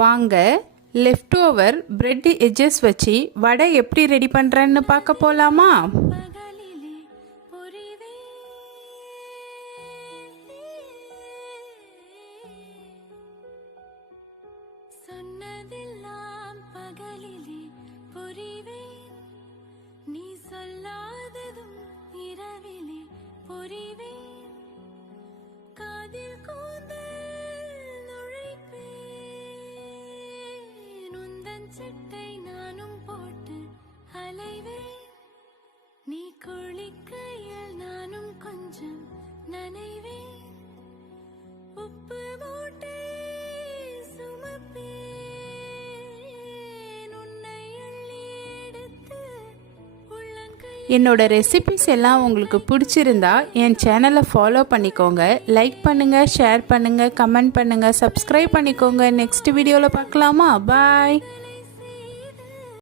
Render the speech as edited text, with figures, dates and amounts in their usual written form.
வாங்க left over bread edges வச்சு வடை எப்படி ரெடி பண்ணுறேன்னு பார்க்க போகலாமா? சட்டை நானும் போட்டு அலைவேன், நீ குளிக்கையில் நானும் கொஞ்சம் நனைவேன், உப்பு மூட்டை சுமப்பேன், உன்னை அள்ளி எடுத்து உள்ளங்கை. என்னோட ரெசிபிஸ் எல்லாம் உங்களுக்கு பிடிச்சிருந்தா என் சேனலை ஃபாலோ பண்ணிக்கோங்க. லைக் பண்ணுங்கள், ஷேர் பண்ணுங்கள், கமெண்ட் பண்ணுங்கள், சப்ஸ்கிரைப் பண்ணிக்கோங்க. நெக்ஸ்ட் வீடியோவில் பார்க்கலாமா? பாய்.